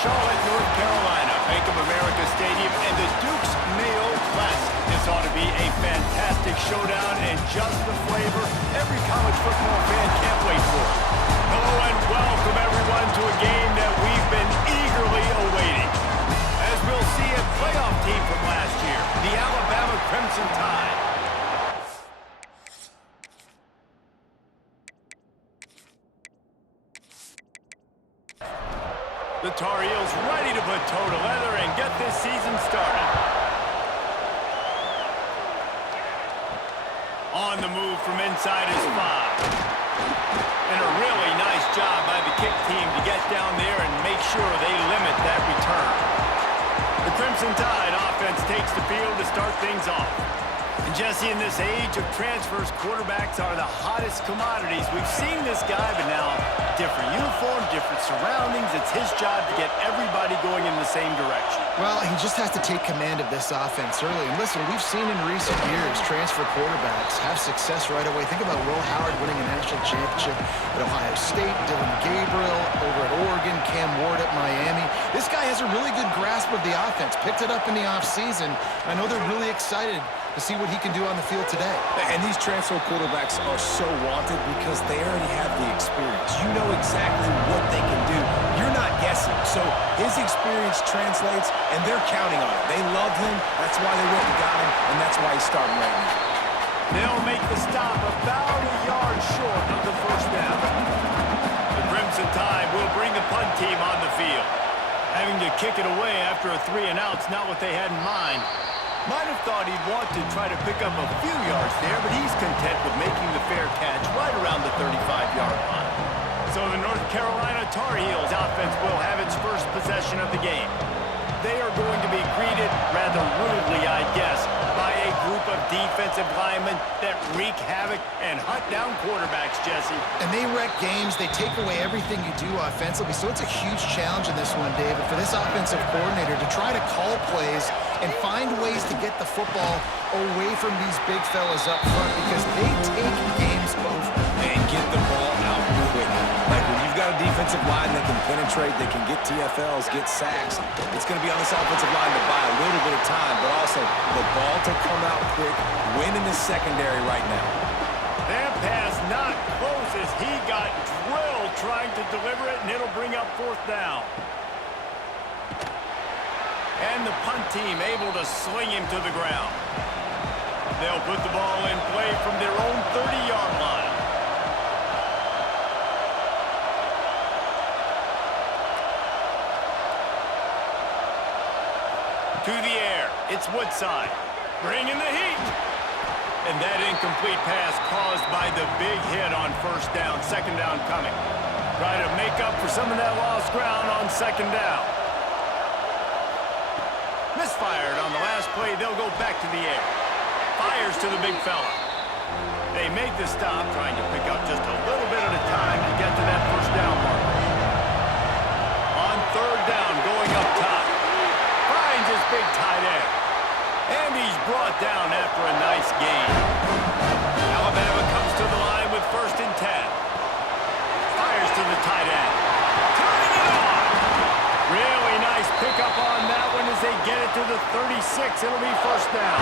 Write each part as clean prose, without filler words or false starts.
Charlotte, North Carolina, Bank of America Stadium, and the Duke's Mayo Classic. This ought to be a fantastic showdown and just the flavor every college football fan can't wait for. Hello and welcome everyone to a game that we've been eagerly awaiting. As we'll see a playoff team from last year, the Alabama Crimson Tide. The Tar Heels ready to put toe to leather and get this season started. On the move from inside his 5. And a really nice job by the kick team to get down there and make sure they limit that return. The Crimson Tide offense takes the field to start things off. And Jesse, in this age of transfers, quarterbacks are the hottest commodities. We've seen this guy, but now different uniform, different surroundings. It's his job to get everybody going in the same direction. Well, he just has to take command of this offense early. And listen, we've seen in recent years transfer quarterbacks have success right away. Think about Will Howard winning a national championship at Ohio State, Dylan Gabriel over at Oregon, Cam Ward at Miami. This guy has a really good grasp of the offense, picked it up in the offseason. I know they're really excited to see what he can do on the field today. And these transfer quarterbacks are so wanted because they already have the experience. You know exactly what they can do. You're not guessing. So his experience translates, and they're counting on it. They love him. That's why they went and got him, and that's why he's starting right now. They'll make the stop about a yard short of the first down. The Crimson Tide will bring the punt team on the field. Having to kick it away after a 3-and-out's not what they had in mind. Might have thought he'd want to try to pick up a few yards there, but he's content with making the fair catch right around the 35-yard line. So the North Carolina Tar Heels offense will have its first possession of the game. They are going to be greeted rather rudely, I guess, by a group of defensive linemen that wreak havoc and hunt down quarterbacks, Jesse. And they wreck games. They take away everything you do offensively. So it's a huge challenge in this one, David, for this offensive coordinator to try to call plays and find ways to get the football away from these big fellas up front because they take games over. And get the ball out quick. Like when you've got a defensive line that can penetrate, they can get TFLs, get sacks, it's going to be on this offensive line to buy a little bit of time, but also the ball to come out quick, win in the secondary right now. That pass not close as he got drilled trying to deliver it, and it'll bring up fourth down. And the punt team able to sling him to the ground. They'll put the ball in play from their own 30-yard line. To the air, it's Woodside, bringing the heat. And that incomplete pass caused by the big hit on first down, second down coming. Try to make up for some of that lost ground on second down. Misfired on the last play, they'll go back to the air. Fires to the big fella. They make the stop, trying to pick up just a little bit at a time to get to that first down marker. On third down, going up top. Finds his big tight end. And he's brought down after a nice gain. Alabama comes to the line with first and 10. Fires to the tight end. Turning it on. Really nice pickup on that one as they get it to the 36. It'll be first down.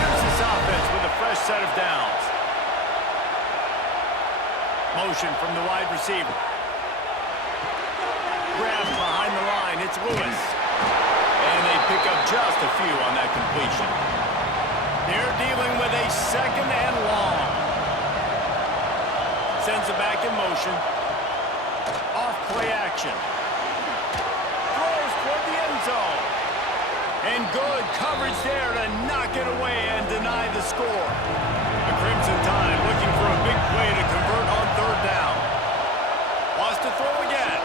Here's this offense with a fresh set of downs. Motion from the wide receiver. Grabbed behind the line. It's Lewis. And they pick up just a few on that completion. They're dealing with a second and long. Sends it back in motion. Off play action. Throws toward the end zone. And good coverage there to knock it away and deny the score. The Crimson Tide looking for a big play to convert on third down. Wants to throw again.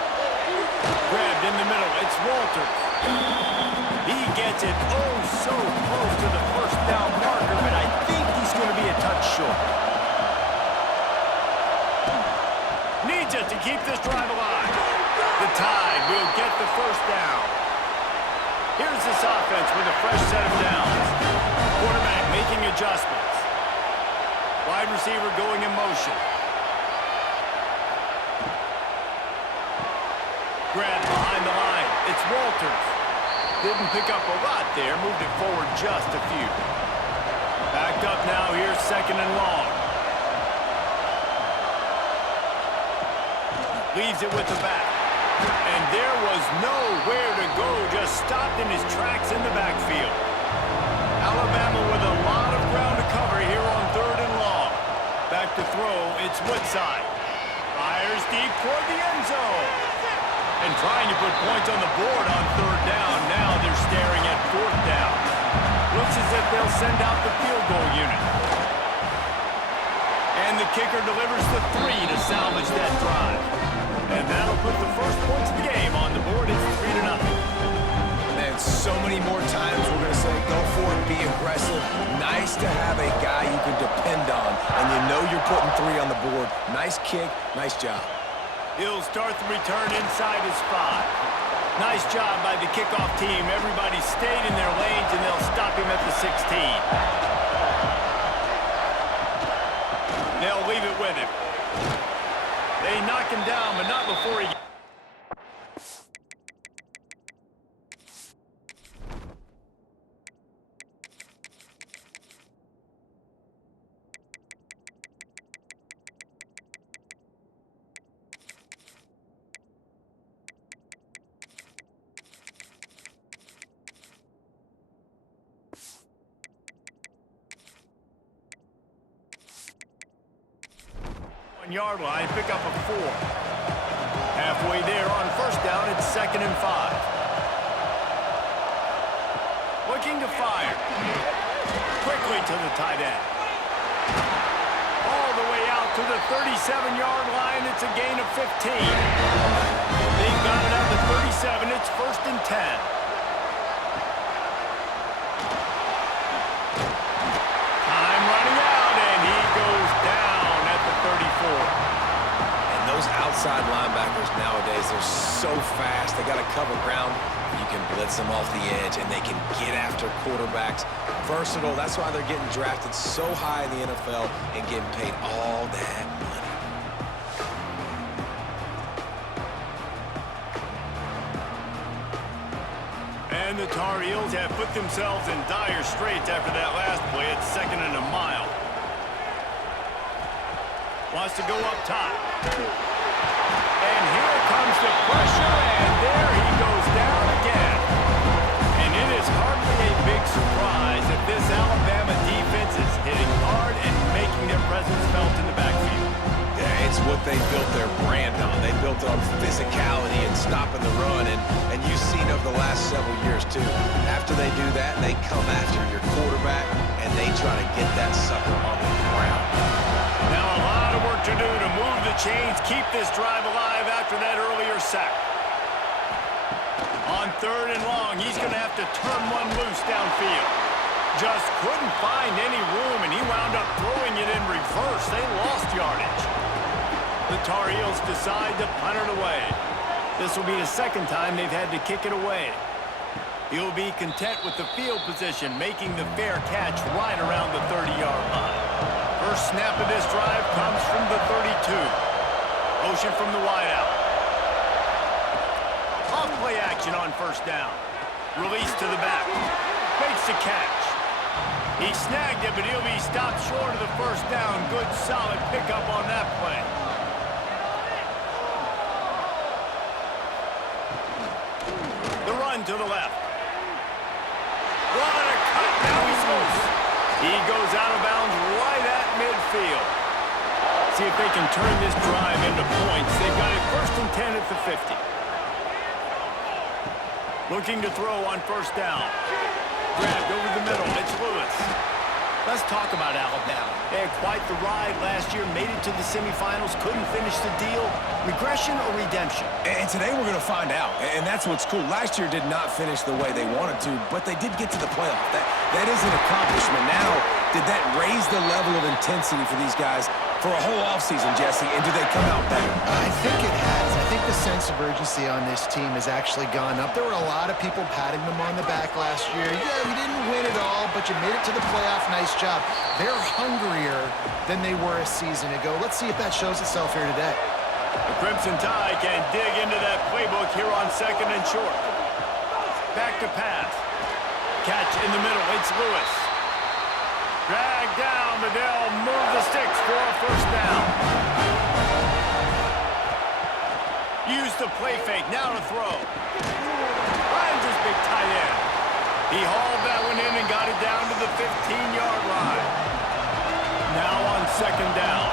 Grabbed in the middle. It's Walters. He gets it oh so close to the first down marker, but I think he's going to be a touch short. Needs it to keep this drive alive. The Tide will get the first down. Here's this offense with a fresh set of downs. Quarterback making adjustments. Wide receiver going in motion. Grab behind Walters. Didn't pick up a lot there, moved it forward just a few. Backed up now, here's 2nd and long. Leaves it with the back. And there was nowhere to go, just stopped in his tracks in the backfield. Alabama with a lot of ground to cover here on 3rd and long. Back to throw, it's Woodside. Fires deep toward the end zone. And trying to put points on the board on 3rd down. Now they're staring at 4th down. Looks as if they'll send out the field goal unit. And the kicker delivers the 3 to salvage that drive. And that'll put the first points of the game on the board. It's 3-0. Man, so many more times we're going to say, go for it, be aggressive. Nice to have a guy you can depend on, and you know you're putting 3 on the board. Nice kick, nice job. He'll start the return inside his 5. Nice job by the kickoff team. Everybody stayed in their lanes, and they'll stop him at the 16. They'll leave it with him. They knock him down, but not before he... Yard line, pick up a 4. Halfway there on 1st down, it's 2nd and 5. Looking to fire. Quickly to the tight end. All the way out to the 37-yard line. It's a gain of 15. They've got it at the 37. It's 1st and 10. And those outside linebackers nowadays, they're so fast. They got to cover ground. You can blitz them off the edge, and they can get after quarterbacks. Versatile. That's why they're getting drafted so high in the NFL and getting paid all that money. And the Tar Heels have put themselves in dire straits after that last play. It's 2nd and a mile. Wants to go up top. And here comes the pressure, and there he goes down again. And it is hardly a big surprise if this Alabama defense is hitting hard and making their presence felt in the backfield. Yeah, it's what they built their brand on. They built on physicality and stopping the run, and you've seen over the last several years, too. After they do that, they come after your quarterback, and they try to get that sucker on the ground. Now a lot of work to do to move the chains, keep this drive alive after that earlier sack. On 3rd and long, he's going to have to turn one loose downfield. Just couldn't find any room, and he wound up throwing it in reverse. They lost yardage. The Tar Heels decide to punt it away. This will be the 2nd time they've had to kick it away. He'll be content with the field position, making the fair catch right around the 30-yard line. First snap of this drive comes from the 32. Motion from the wideout. Off play action on 1st down. Release to the back. Makes the catch. He snagged it, but he'll be stopped short of the 1st down. Good, solid pickup on that play. The run to the left. What a cut. Now he's loose. He goes out of bounds right at midfield. See if they can turn this drive into points. They've got it 1st and 10 at the 50. Looking to throw on 1st down. Grabbed over the middle. It's Lewis. Let's talk about Alabama. They had quite the ride last year, made it to the semifinals, couldn't finish the deal. Regression or redemption? And today we're going to find out, and that's what's cool. Last year did not finish the way they wanted to, but they did get to the playoff. That is an accomplishment. Now, did that raise the level of intensity for these guys for a whole offseason, Jesse, and do they come out better? I think it has. I think the sense of urgency on this team has actually gone up. There were a lot of people patting them on the back last year. Yeah, you didn't win it all, but you made it to the playoff. Nice job. They're hungrier than they were a season ago. Let's see if that shows itself here today. The Crimson Tide can dig into that playbook here on 2nd and short. back to pass. Catch in the middle, it's Lewis. Drag down, but they'll move the sticks for a first down. Use the play fake, now to throw. Finds his big tight end. He hauled that one in and got it down to the 15-yard line. Now on second down.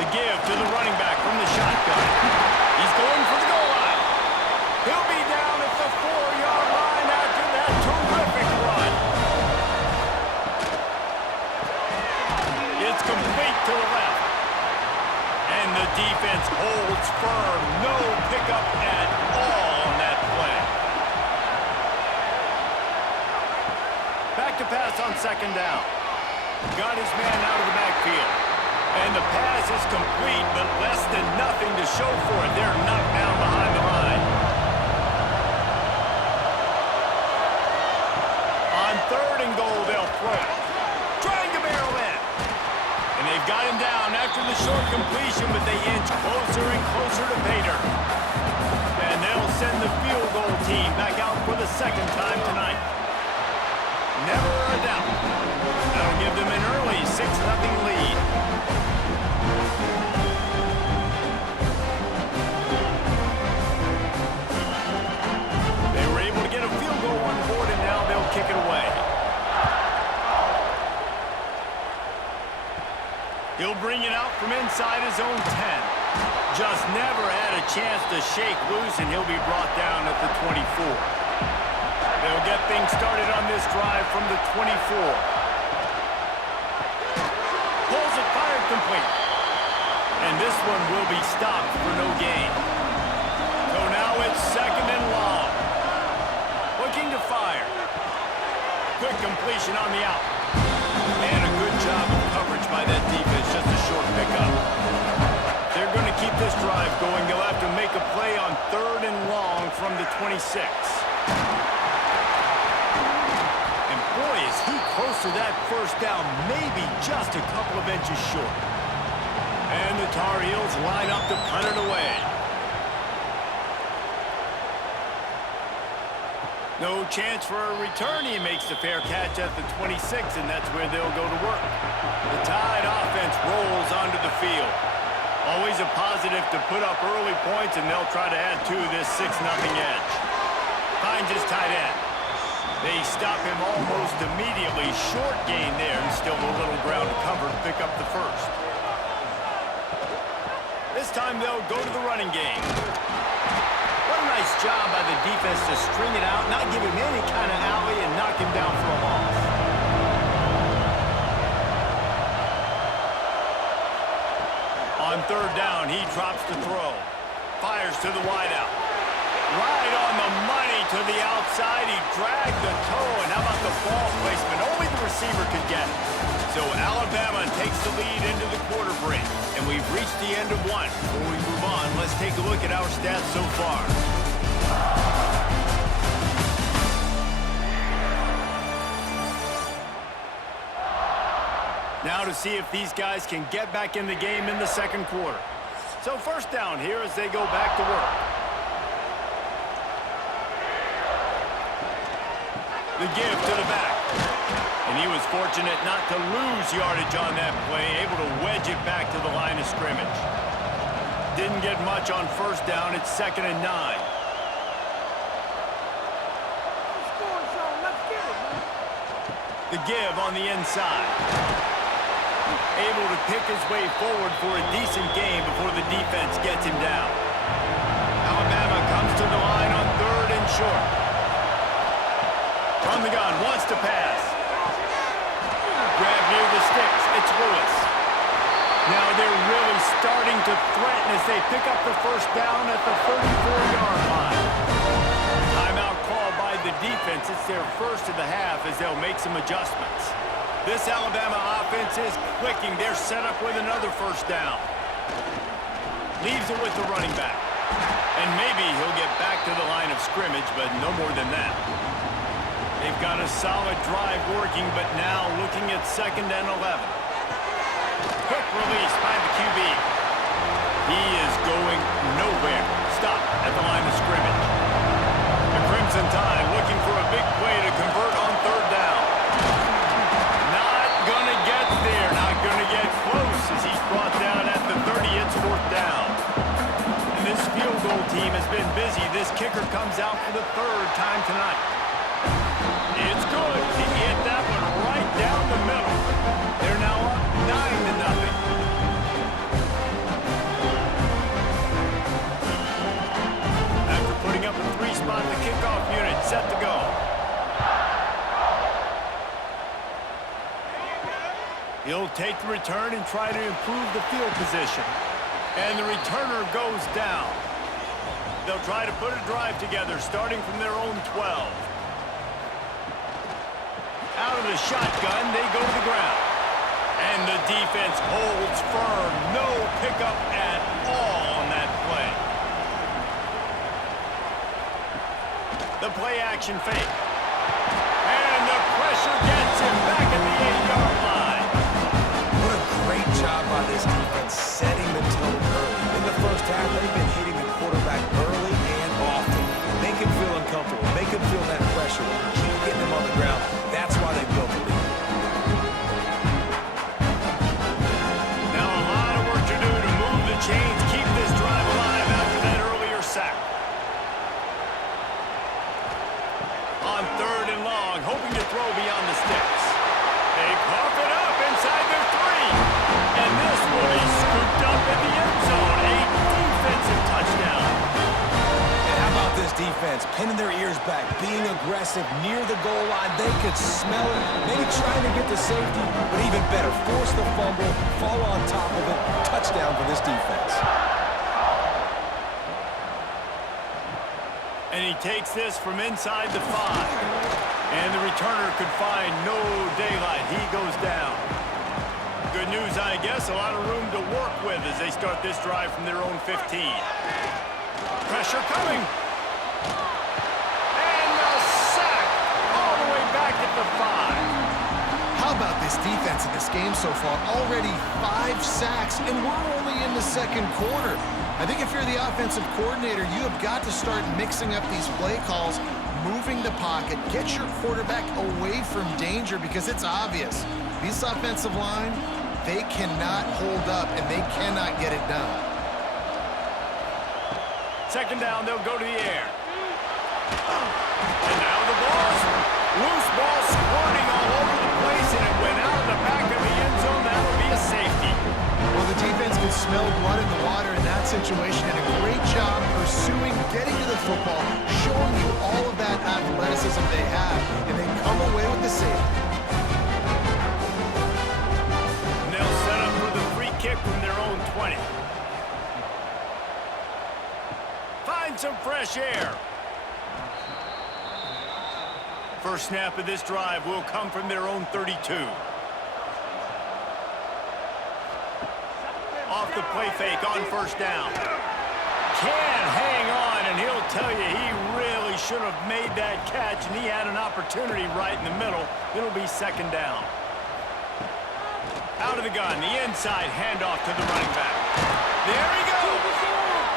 The give to the running back from the shotgun. He's going for the goal line. He'll be down at the 4-yard line after that terrific run. It's complete to the left. And the defense holds firm. No pickup at all on that play. Back to pass on second down. Got his man out of the backfield. And the pass is complete, but less than nothing to show for it. They're knocked down behind the line. On third and goal, they'll throw it. Trying to barrel in. And they've got him down after the short completion, but they inch closer and closer to pay dirt. And they'll send the field goal team back out for the second time tonight. Never a doubt. That'll give them an early 6-0 lead. They were able to get a field goal on board, and now they'll kick it away. He'll bring it out from inside his own 10. Just never had a chance to shake loose, and he'll be brought down at the 24. They'll get things started on this drive from the 24. Pulls it, fired complete. And this one will be stopped for no gain. So now it's second and long. Looking to fire. Quick completion on the out. And a good job of coverage by that defense, just a short pickup. They're going to keep this drive going. They'll have to make a play on third and long from the 26. And boy, is he close to that first down, maybe just a couple of inches short. And the Tar Heels line up to punt it away. No chance for a return. He makes the fair catch at the 26, and that's where they'll go to work. The Tide offense rolls onto the field. Always a positive to put up early points, and they'll try to add to this 6-0 edge. Finds his tight end. They stop him almost immediately. Short gain there, and still a little ground to cover to pick up the first. This time they'll go to the running game. What a nice job by the defense to string it out, not give him any kind of alley, and knock him down for a loss. On third down, he drops to throw. Fires to the wideout. Right on the money to the outside. He dragged the toe, and how about the ball placement? Only the receiver could get it. So Alabama takes the lead into the quarter break, and we've reached the end of one. Before we move on, let's take a look at our stats so far. Now to see if these guys can get back in the game in the second quarter. So first down here as they go back to work. The give to the back. And he was fortunate not to lose yardage on that play, able to wedge it back to the line of scrimmage. Didn't get much on first down. It's 2nd and 9. The give on the inside. Able to pick his way forward for a decent gain before the defense gets him down. Alabama comes to the line on third and short. From the gun, wants to pass. Grab near the sticks. It's Lewis. Now they're really starting to threaten as they pick up the first down at the 34-yard line. Timeout called by the defense. It's their first of the half as they'll make some adjustments. This Alabama offense is clicking. They're set up with another first down. Leaves it with the running back. And maybe he'll get back to the line of scrimmage, but no more than that. They've got a solid drive working, but now looking at 2nd and 11. Quick release by the QB. He is going nowhere. Stop at the line of scrimmage. team has been busy. This kicker comes out for the third time tonight. It's good. He hit that one right down the middle. They're now up 9-0. After putting up a 3-spot, the kickoff unit set to go. He'll take the return and try to improve the field position. And the returner goes down. They'll try to put a drive together, starting from their own 12. Out of the shotgun, they go to the ground. And the defense holds firm. No pickup at all on that play. The play action fake. And the pressure gets him back at the 8-yard line. What a great job by this defense setting the tone early. In the first half, they've been hitting the quarterback early and often. Make him feel uncomfortable. Make him feel that pressure. Keep getting him on the ground. That's why they built the lead. Now a lot of work to do to move the chains, keep this drive alive after that earlier sack. On 3rd and long, hoping to throw beyond the sticks. They cough it up inside their 3. And this will be scooped up in the end zone. A defensive touchdown. And how about this defense? Pinning their ears back, being aggressive near the goal line. They could smell it, maybe trying to get the safety, but even better, force the fumble, fall on top of it. Touchdown for this defense. And he takes this from inside the 5. And the returner could find no daylight. He goes down. Good news, I guess. A lot of room to work with as they start this drive from their own 15. Pressure coming. And the sack all the way back at the 5. How about this defense in this game so far? Already 5 sacks, and we're only in the second quarter. I think if you're the offensive coordinator, you have got to start mixing up these play calls, moving the pocket, get your quarterback away from danger, because it's obvious. This offensive line, they cannot hold up, and they cannot get it done. Second down, they'll go to the air. And now the ball's loose, ball squirting all over the place, and it went out of the back of the end zone. That'll be a safety. Well, the defense can smell blood in the water in that situation, and a great job pursuing, getting to the football, showing you all of that athleticism they have, and they come away with the safety. And they'll set up for the free kick from their own 20. Find some fresh air. First snap of this drive will come from their own 32. Off the play fake on first down. Can't hang on, and he'll tell you he really should have made that catch, and he had an opportunity right in the middle. It'll be second down. Out of the gun, the inside handoff to the running back. There he goes.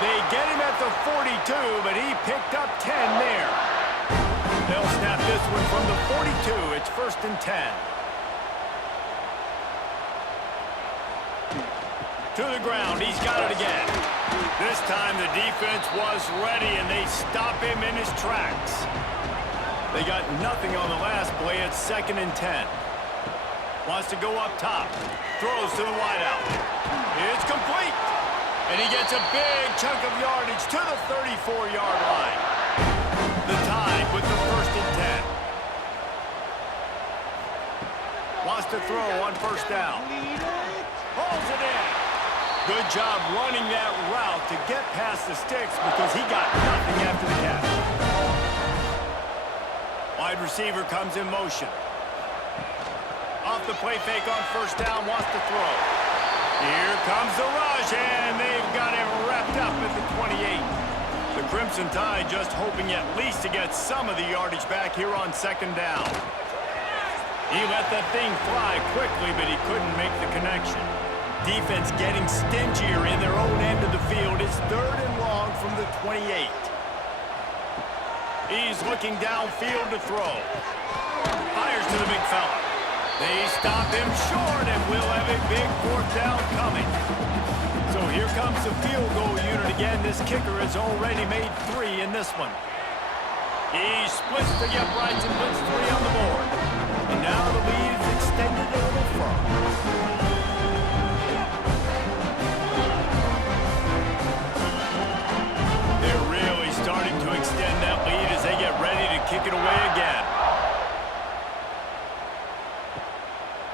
They get him at the 42, but he picked up 10 there. They'll snap this one from the 42. It's 1st and 10. To the ground, he's got it again. This time the defense was ready, and they stop him in his tracks. They got nothing on the last play. It's 2nd and 10. Wants to go up top. Throws to the wideout. It's complete. And he gets a big chunk of yardage to the 34-yard line. The Tide with the 1st and 10. Wants to throw on first down. Holds it in. Good job running that route to get past the sticks, because he got nothing after the catch. Wide receiver comes in motion. Off the play fake on first down, wants to throw. Here comes the rush, and they've got him wrapped up at the 28. The Crimson Tide just hoping at least to get some of the yardage back here on second down. He let that thing fly quickly, but he couldn't make the connection. Defense getting stingier in their own end of the field. It's 3rd and long from the 28. He's looking downfield to throw. Fires to the big fella. They stop him short, and we'll have a big 4th down coming. So here comes the field goal unit again. This kicker has already made 3 in this one. He splits the uprights and puts 3 on the board. And now the lead is extended a little further. They're really starting to extend that lead as they get ready to kick it away again.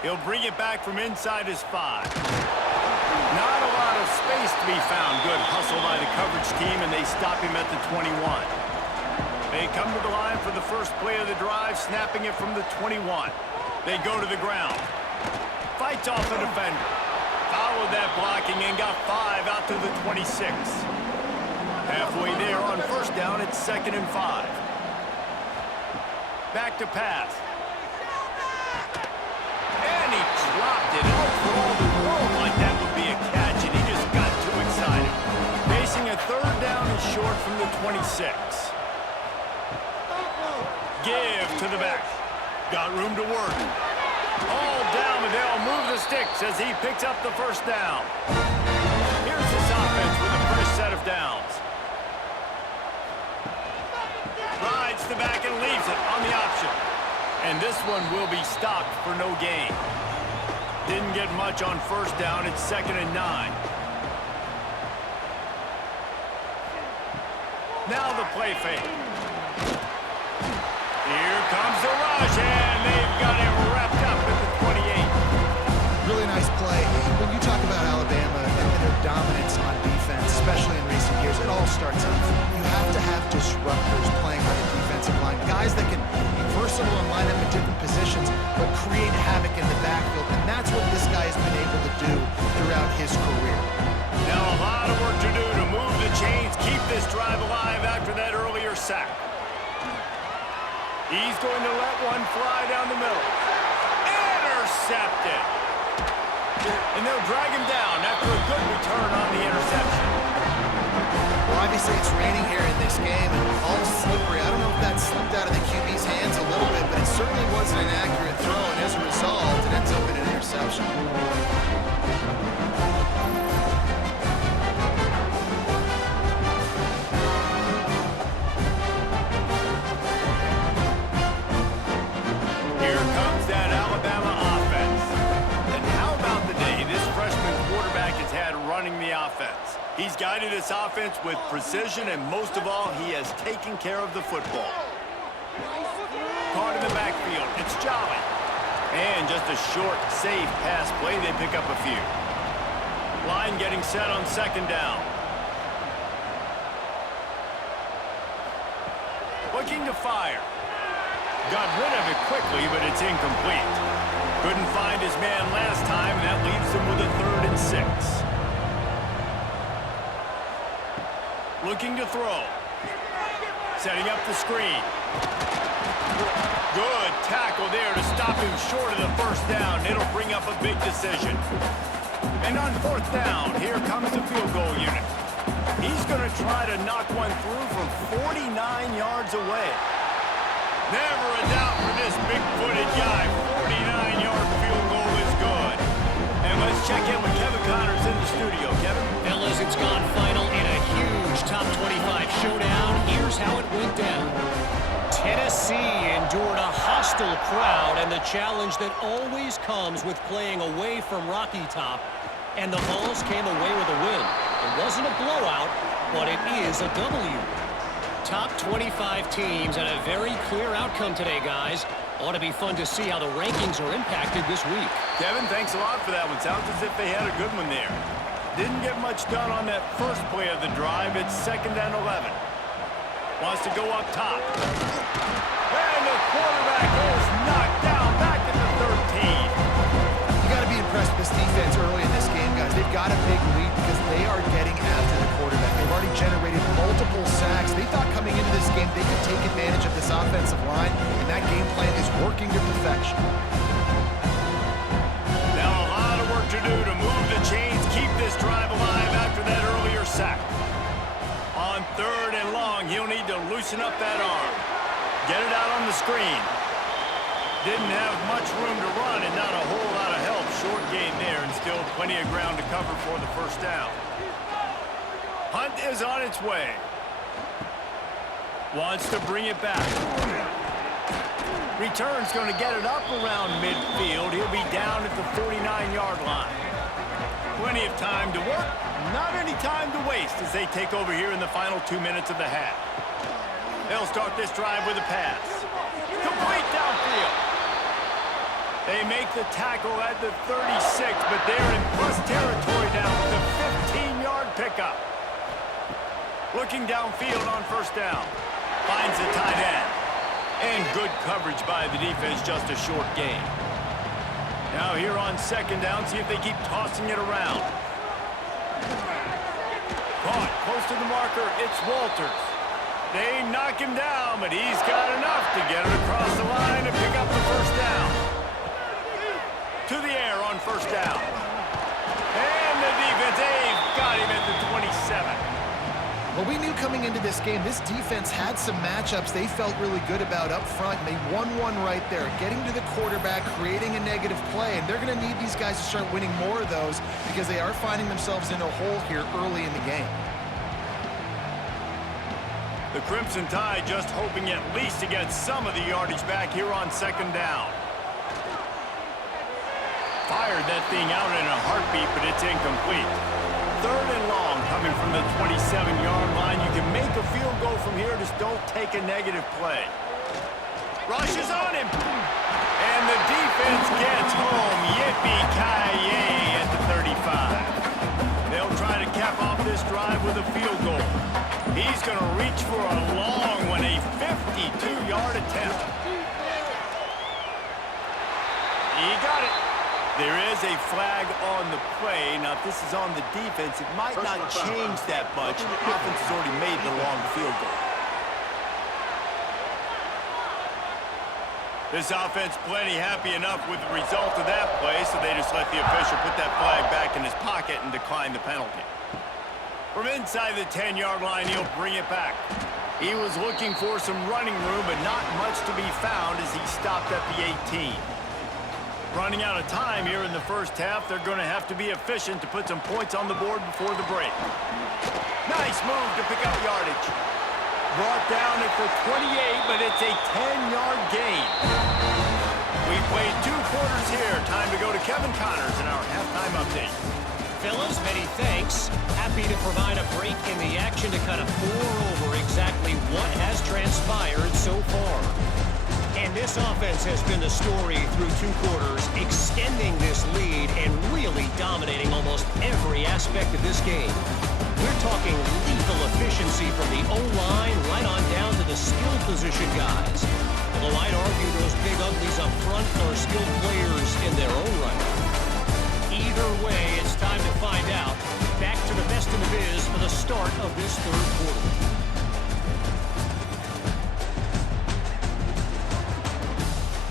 He'll bring it back from inside his 5. Not a lot of space to be found. Good hustle by the coverage team, and they stop him at the 21. They come to the line for the first play of the drive, snapping it from the 21. They go to the ground. Fights off a defender. Followed that blocking and got 5 out to the 26. Halfway there on first down, it's 2nd and 5. Back to pass. And he dropped it out for all the world like that would be a catch, and he just got too excited. Facing a 3rd down and short from the 26. Give to the back. Got room to work. All down, and they'll move the sticks as he picks up the first down. Here's this offense with a fresh set of downs. Rides the back and leaves it on the option. And this one will be stopped for no gain. Didn't get much on first down. It's 2nd and 9. Now the play fake. Here comes the rush, and they've got it wrapped up at the 28. Really nice play. When you talk about Alabama and their dominance on defense, especially in recent years, it all starts up. You have to have disruptors playing on the defensive line, guys that can be versatile and line up in different positions, but create havoc in the backfield, and that's what this guy has been able to do throughout his career. Now a lot of work to do to move the chains, keep this drive alive after that earlier sack. He's going to let one fly down the middle. Intercepted. And they'll drag him down after a good return on the interception. Well, obviously it's raining here in this game and all slippery. I don't know if that slipped out of the QB's hands a little bit, but it certainly wasn't an accurate throw, and as a result, it ends up in an interception. Here comes that Alabama offense. And how about the day this freshman quarterback has had running the offense? He's guided this offense with precision, and most of all, he has taken care of the football. Caught in the backfield, it's Jolly. And just a short, safe pass play, they pick up a few. Line getting set on 2nd down. Looking to fire. Got rid of it quickly, but it's incomplete. Couldn't find his man last time, and that leaves him with a 3rd and 6. Looking to throw. Setting up the screen. Good tackle there to stop him short of the first down. It'll bring up a big decision. And on 4th down, here comes the field goal unit. He's going to try to knock one through from 49 yards away. Never a doubt for this big-footed guy. 49-yard field goal is good. And let's check in with Kevin Connors in the studio. Kevin? Fellas, it's gone final in a huge top 25 showdown. Here's how it went down. Tennessee endured a hostile crowd and the challenge that always comes with playing away from Rocky Top. And the Vols came away with a win. It wasn't a blowout, but it is a W. Top 25 teams and a very clear outcome today, guys. Ought to be fun to see how the rankings are impacted this week. Kevin, thanks a lot for that one. Sounds as if they had a good one there. Didn't get much done on that first play of the drive. It's 2nd and 11. Wants to go up top. And the quarterback is knocked down back at the 13. You got to be impressed with this defense early in this game, guys. They've got a big lead because they are getting after the quarterback. They've already generated multiple sacks. They thought coming into this game they could take advantage of this offensive line, and that game plan is working to perfection. Now a lot of work to do to move the chains, keep this drive alive after that earlier sack. On 3rd and long, he'll need to loosen up that arm. Get it out on the screen. Didn't have much room to run and not a whole lot of help. Short gain there and still plenty of ground to cover for the first down. Hunt is on its way. Wants to bring it back. Return's going to get it up around midfield. He'll be down at the 49-yard line. Plenty of time to work. Not any time to waste as they take over here in the final 2 minutes of the half. They'll start this drive with a pass. Complete downfield. They make the tackle at the 36, but they're in plus territory now with a 15-yard pickup. Looking downfield on first down. Finds the tight end. And good coverage by the defense, just a short gain. Now here on second down, see if they keep tossing it around. Caught close to the marker, it's Walters. They knock him down, but he's got enough to get it across the line and pick up the first down. To the air on first down. And the defense, they've got him at the 27. Well, we knew coming into this game, this defense had some matchups they felt really good about up front, and they won one right there, getting to the quarterback, creating a negative play, and they're going to need these guys to start winning more of those because they are finding themselves in a hole here early in the game. The Crimson Tide just hoping at least to get some of the yardage back here on second down. Fired that thing out in a heartbeat, but it's incomplete. Third and long coming from the 27-yard line. You can make a field goal from here, just don't take a negative play. Rush is on him. And the defense gets home. Yippee-ki-yay at the 35. They'll try to cap off this drive with a field goal. He's going to reach for a long one, a 52-yard attempt. He got it. There is a flag on the play. Now, if this is on the defense, it might not change that much. The offense has already made the long field goal. This offense plenty happy enough with the result of that play, so they just let the official put that flag back in his pocket and decline the penalty. From inside the 10-yard line, he'll bring it back. He was looking for some running room, but not much to be found as he stopped at the 18. Running out of time here in the first half, they're going to have to be efficient to put some points on the board before the break. Nice move to pick up yardage. Brought down at the 28, but it's a 10-yard gain. We played 2 quarters here. Time to go to Kevin Connors in our halftime update. Fellas, many thanks. Happy to provide a break in the action to kind of pour over exactly what has transpired so far. And this offense has been the story through 2 quarters, extending this lead and really dominating almost every aspect of this game. We're talking lethal efficiency from the O-line right on down to the skill position guys. Although I'd argue those big uglies up front are skilled players in their own right. Either way, it's time to find out. Back to the best in the biz for the start of this third quarter.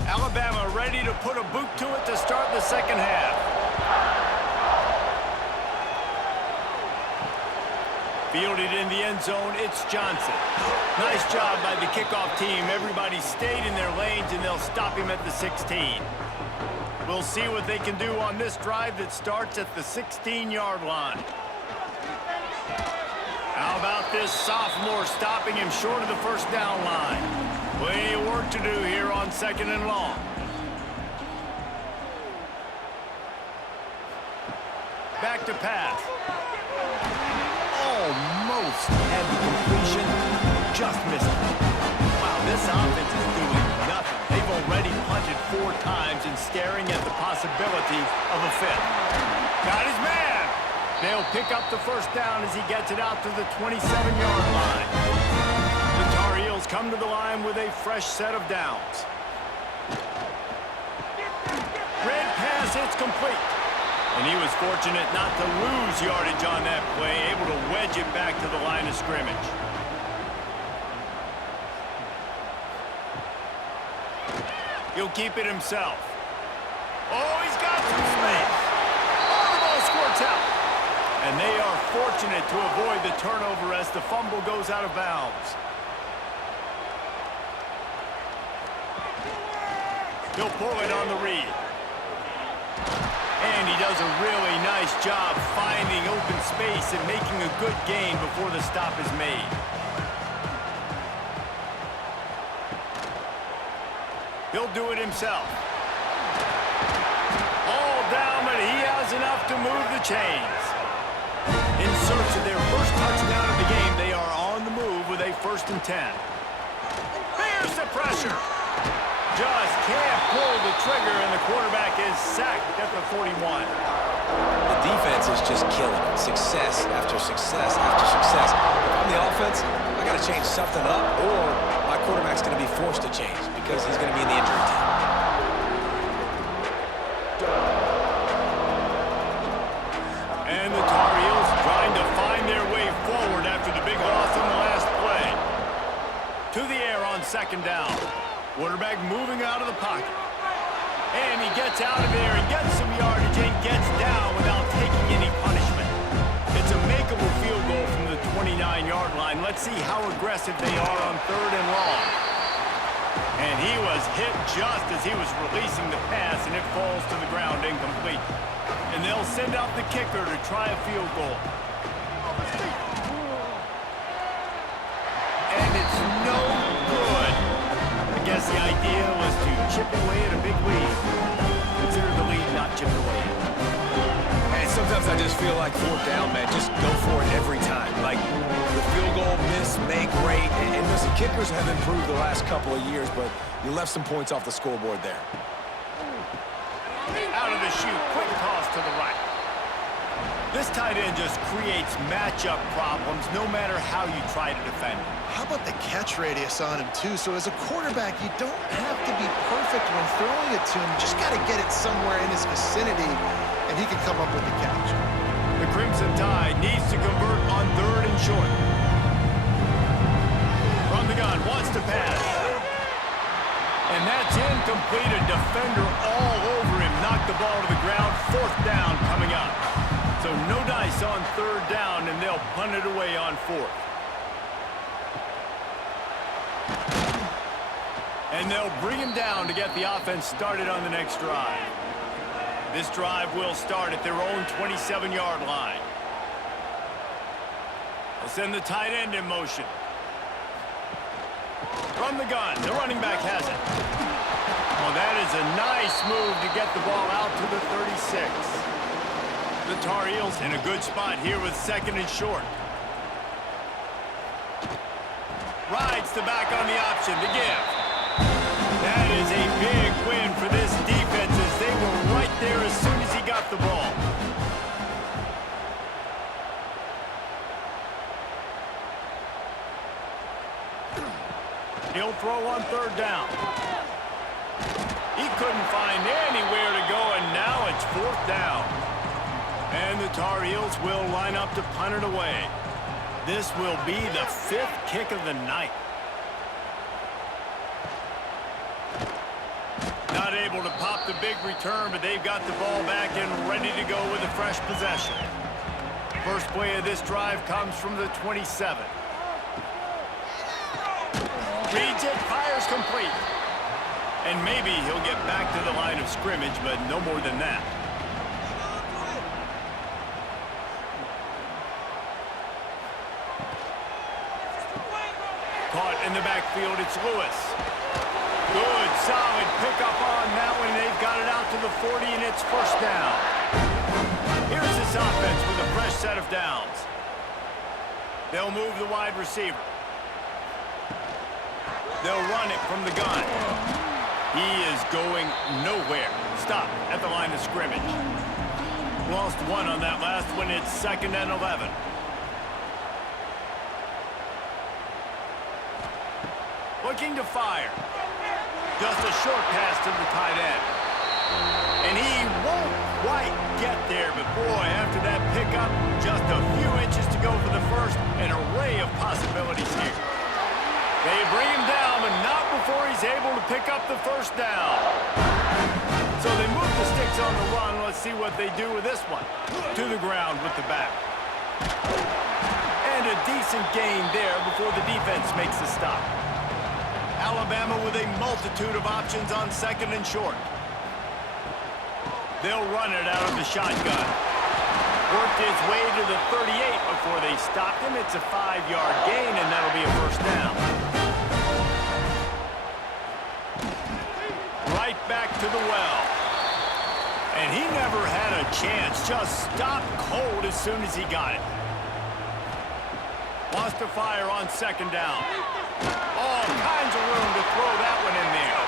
Alabama ready to put a boot to it to start the second half. Fielded in the end zone, it's Johnson. Nice job by the kickoff team. Everybody stayed in their lanes, and they'll stop him at the 16. We'll see what they can do on this drive that starts at the 16-yard line. How about this sophomore stopping him short of the first down line? Plenty of work to do here on second and long. Back to pass. Almost had the completion, just missed it. Wow, this offense is doing nothing. They've already punted 4 times and staring at the possibility of a 5th. Got his man. They'll pick up the first down as he gets it out to the 27-yard line. The Tar Heels come to the line with a fresh set of downs. Red pass, it's complete. And he was fortunate not to lose yardage on that play, able to wedge it back to the line of scrimmage. He'll keep it himself. Oh, he's got some space. Oh, the ball squirts out. And they are fortunate to avoid the turnover as the fumble goes out of bounds. He'll pull it on the read. And And he does a really nice job finding open space and making a good gain before the stop is made. He'll do it himself. All down, but he has enough to move the chains. In search of their first touchdown of the game, they are on the move with a 1st and 10. There's the pressure. Just can't pull the trigger, and the quarterback is sacked at the 41. The defense is just killing it. Success after success after success. If I'm the offense, I got to change something up, or my quarterback's going to be forced to change because he's going to be in the injury time. And the Tar Heels trying to find their way forward after the big loss on the last play. To the air on 2nd down. Quarterback moving out of the pocket. And he gets out of there and gets some yardage and gets down without taking any punishment. It's a makeable field goal from the 29-yard line. Let's see how aggressive they are on 3rd and long. And he was hit just as he was releasing the pass, and it falls to the ground incomplete. And they'll send out the kicker to try a field goal. And it's no good. I guess the idea was to chip away at a big lead. Consider the lead not chipped away. And sometimes I just feel like 4th down, man, just go for it every time. Like the field goal, miss, make, rate. And listen, kickers have improved the last couple of years, but you left some points off the scoreboard there. Out of the chute, quick toss to the right. This tight end just creates matchup problems no matter how you try to defend him. How about the catch radius on him, too? So as a quarterback, you don't have to be perfect when throwing it to him. You just got to get it somewhere in his vicinity, and he can come up with the catch. The Crimson Tide needs to convert on 3rd and short. From the gun, wants to pass. And that's incomplete. A defender all over him. Knocked the ball to the ground. 4th down coming up. So no dice on 3rd down, and they'll punt it away on 4th. And they'll bring him down to get the offense started on the next drive. This drive will start at their own 27-yard line. They'll send the tight end in motion. From the gun, the running back has it. Well, that is a nice move to get the ball out to the 36. The Tar Heels in a good spot here with 2nd and short. Rides the back on the option to give. That is a big win for this defense as they were right there as soon as he got the ball. He'll throw on 3rd down. He couldn't find anywhere to go, and now it's 4th down. And the Tar Heels will line up to punt it away. This will be the 5th kick of the night. Not able to pop the big return, but they've got the ball back and ready to go with a fresh possession. First play of this drive comes from the 27. Reads it, fires complete. And maybe he'll get back to the line of scrimmage, but no more than that. Caught in the backfield, it's Lewis. Good, solid pickup on that one. They've got it out to the 40, and it's 1st down. Here's this offense with a fresh set of downs. They'll move the wide receiver. They'll run it from the gun. He is going nowhere. Stop at the line of scrimmage. Lost 1 on that last one. It's 2nd and 11. Looking to fire. Just a short pass to the tight end. And he won't quite get there, but boy, after that pickup, just a few inches to go for the first. An array of possibilities here. They bring him down, but not before he's able to pick up the 1st down. So they move the sticks on the run. Let's see what they do with this one. To the ground with the back. And a decent gain there before the defense makes the stop. Alabama with a multitude of options on 2nd and short. They'll run it out of the shotgun. Worked his way to the 38 before they stopped him. It's a 5-yard gain, and that'll be a first down. Right back to the well. And he never had a chance. Just stopped cold as soon as he got it. Wants to fire on second down. All kinds of room to throw that one in there.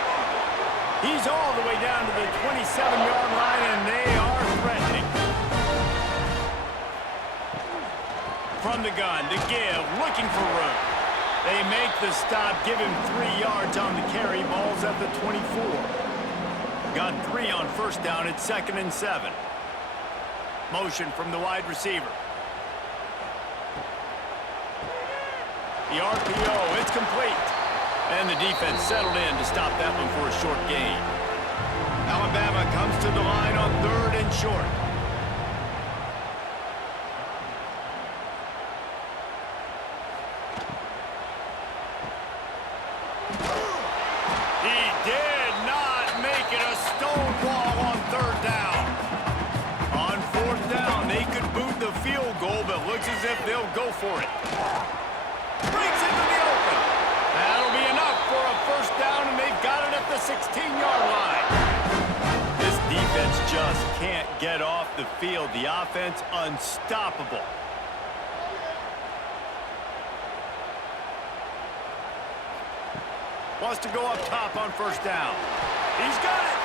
He's all the way down to the 27-yard line, and they are threatening. From the gun, to give, looking for room. They make the stop, give him 3 yards on the carry. Ball's at the 24. Got 3 on first down at 2nd and 7. Motion from the wide receiver. The RPO, it's complete. And the defense settled in to stop that one for a short gain. Alabama comes to the line on 3rd and short. He did not make it a stone wall on 3rd down. On 4th down, they could boot the field goal, but looks as if they'll go for it. Breaks into the open. That'll be enough for a first down, and they've got it at the 16-yard line. This defense just can't get off the field. The offense unstoppable. Wants to go up top on first down. He's got it.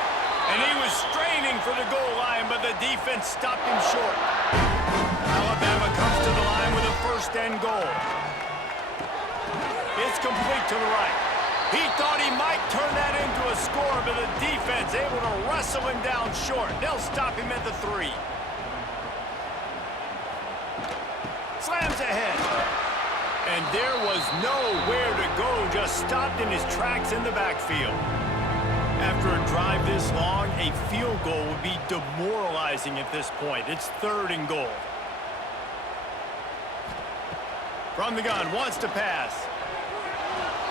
And he was straining for the goal line, but the defense stopped him short. Alabama comes to the line with a 1st and goal. It's complete to the right. He thought he might turn that into a score, but the defense able to wrestle him down short. They'll stop him at the 3. Slams ahead. And there was nowhere to go, just stopped in his tracks in the backfield. After a drive this long, a field goal would be demoralizing at this point. It's 3rd and goal. From the gun, wants to pass.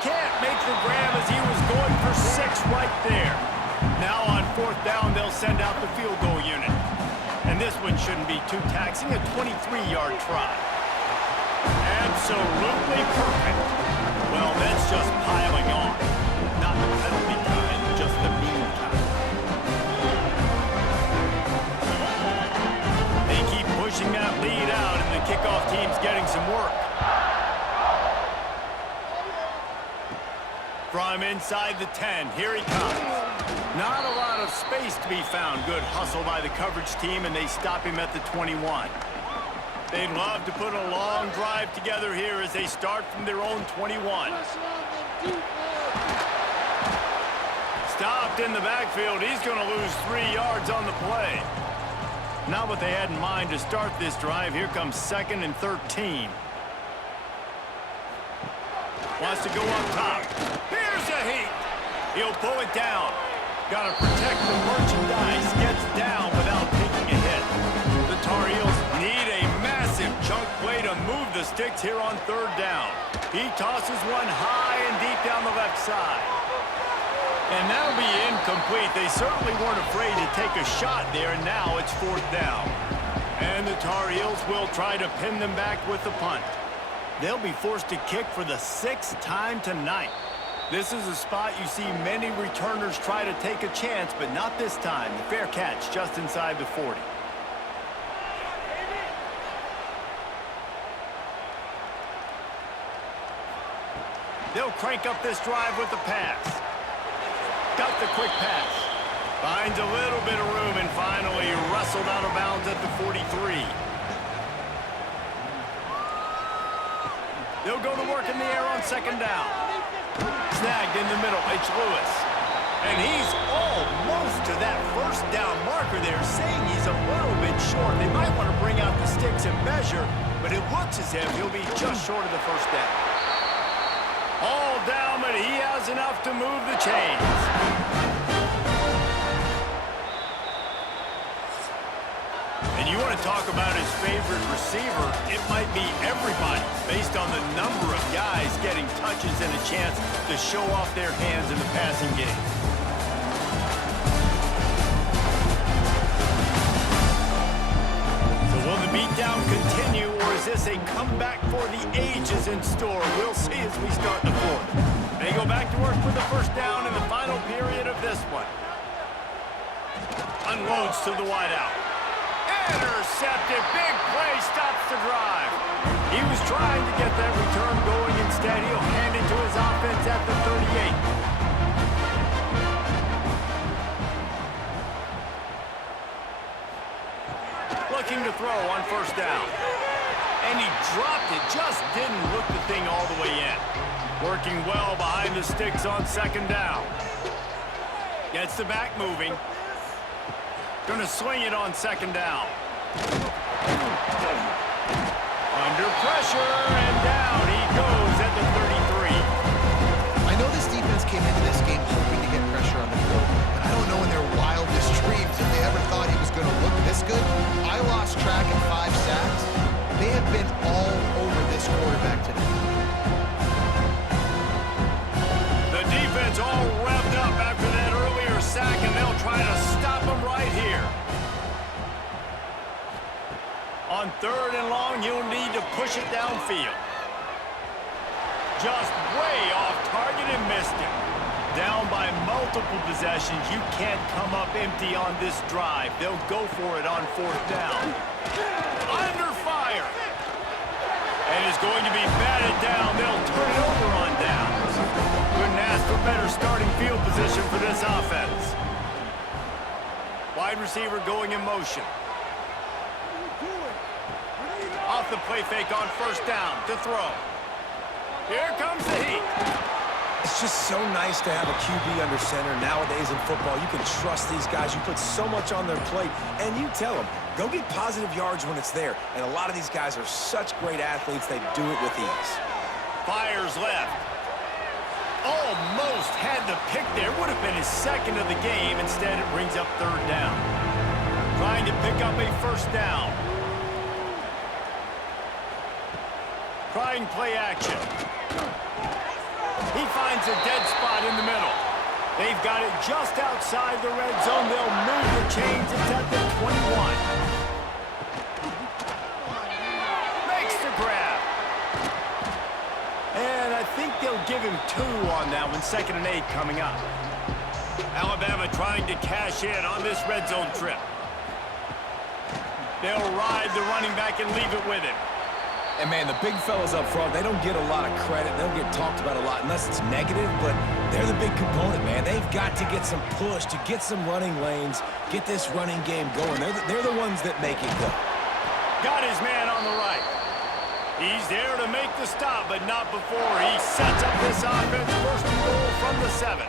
Can't make the grab as he was going for 6 right there. Now on 4th down, they'll send out the field goal unit. And this one shouldn't be too taxing, a 23-yard try. Absolutely perfect. Well, that's just piling on. Not the penalty time, just the mean time. They keep pushing that lead out, and the kickoff team's getting some work. From inside the 10, here he comes. Not a lot of space to be found. Good hustle by the coverage team, and they stop him at the 21. They'd love to put a long drive together here as they start from their own 21. Stopped in the backfield. He's going to lose 3 yards on the play. Not what they had in mind to start this drive. Here comes 2nd and 13. Wants to go up top. Here's a heat. He'll pull it down. Got to protect the merchandise. Gets down without taking a hit. The Tar Heels need a massive chunk play to move the sticks here on 3rd down. He tosses one high and deep down the left side. And that'll be incomplete. They certainly weren't afraid to take a shot there, and now it's 4th down. And the Tar Heels will try to pin them back with the punt. They'll be forced to kick for the 6th time tonight. This is a spot you see many returners try to take a chance, but not this time. The fair catch just inside the 40. They'll crank up this drive with the pass. Got the quick pass. Finds a little bit of room and finally wrestled out of bounds at the 43. They'll go to work in the air on 2nd down. Snagged in the middle, it's Lewis. And he's almost to that 1st down marker there, saying he's a little bit short. They might want to bring out the sticks and measure, but it looks as if he'll be just short of the 1st down. All down, but he has enough to move the chains. And you want to talk about his favorite receiver, it might be everybody based on the number of guys getting touches and a chance to show off their hands in the passing game. continue, or is this a comeback for the ages in store? We'll see as we start the fourth. They go back to work with the first down in the final period of this one. Unloads to the wideout. Intercepted. Big play stops the drive. He was trying to get that return going. Instead, he'll hand it to his offense at the 38. Looking to throw on first down. And he dropped it. Just didn't look the thing all the way in. Working well behind the sticks on second down. Gets the back moving. Gonna swing it on second down. Under pressure, and down he goes at the 33. I know this defense came into this game hoping to get pressure on the quarterback, but I don't know in their wildest dreams if they ever thought he was going to look this good. I lost track in 5 sacks. They have been all over this quarterback today. The defense all revved up after that earlier sack, and they'll try to stop him right here. On third and long, you'll need to push it downfield. Just way off target and missed it. Down by multiple possessions. You can't come up empty on this drive. They'll go for it on fourth down. Under fire. And it's going to be batted down. They'll turn it over on downs. Couldn't ask for better starting field position for this offense. Wide receiver going in motion. Off the play fake on first down to throw. Here comes the heat. It's just so nice to have a QB under center nowadays in football. You can trust these guys. You put so much on their plate, and you tell them, go get positive yards when it's there. And a lot of these guys are such great athletes, they do it with ease. Fires left. Almost had the pick there. Would have been his second of the game. Instead, it brings up third down. Trying to pick up a first down. Trying play action. He finds a dead spot in the middle. They've got it just outside the red zone. They'll move the chains. It's at the 21. Makes the grab. And I think they'll give him 2 on that one. 2nd and 8 coming up. Alabama trying to cash in on this red zone trip. They'll ride the running back and leave it with him. And, man, the big fellas up front, they don't get a lot of credit. They don't get talked about a lot unless it's negative, but they're the big component, man. They've got to get some push, to get some running lanes, get this running game going. They're the ones that make it go. Got his man on the right. He's there to make the stop, but not before he sets up this offense. First and goal from the 7.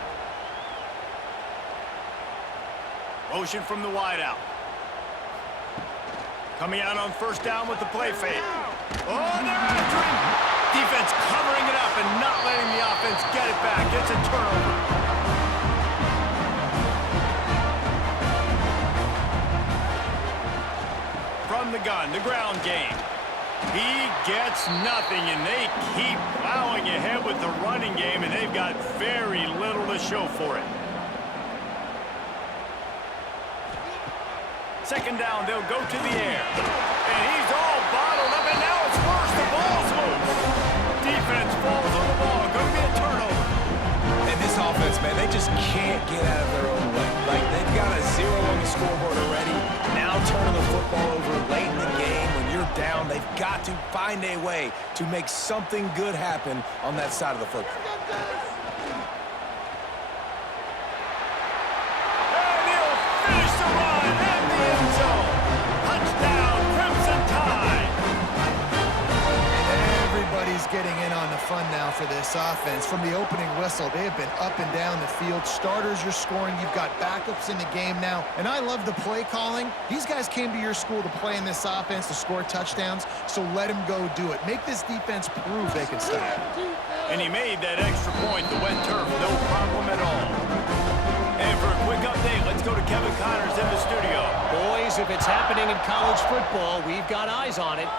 Motion from the wideout. Coming out on first down with the play fake. Oh, they're after him. Defense covering it up and not letting the offense get it back. It's a turnover. From the gun, the ground game. He gets nothing, and they keep plowing ahead with the running game, and they've got very little to show for it. Second down, they'll go to the air. And he's all bottled up, and now it's worse. The ball's loose. Defense falls on the ball. Going to be a turnover. And this offense, man, they just can't get out of their own way. Like, they've got a 0 on the scoreboard already. Now turning the football over late in the game. When you're down, they've got to find a way to make something good happen on that side of the football. Getting in on the fun now for this offense. From the opening whistle, they have been up and down the field. Starters, you're scoring. You've got backups in the game now. And I love the play calling. These guys came to your school to play in this offense to score touchdowns, so let them go do it. Make this defense prove they can stop it. And he made that extra point. The wet turf, no problem at all. And for a quick update, let's go to Kevin Connors in the studio. Boys, if it's happening in college football, we've got eyes on it.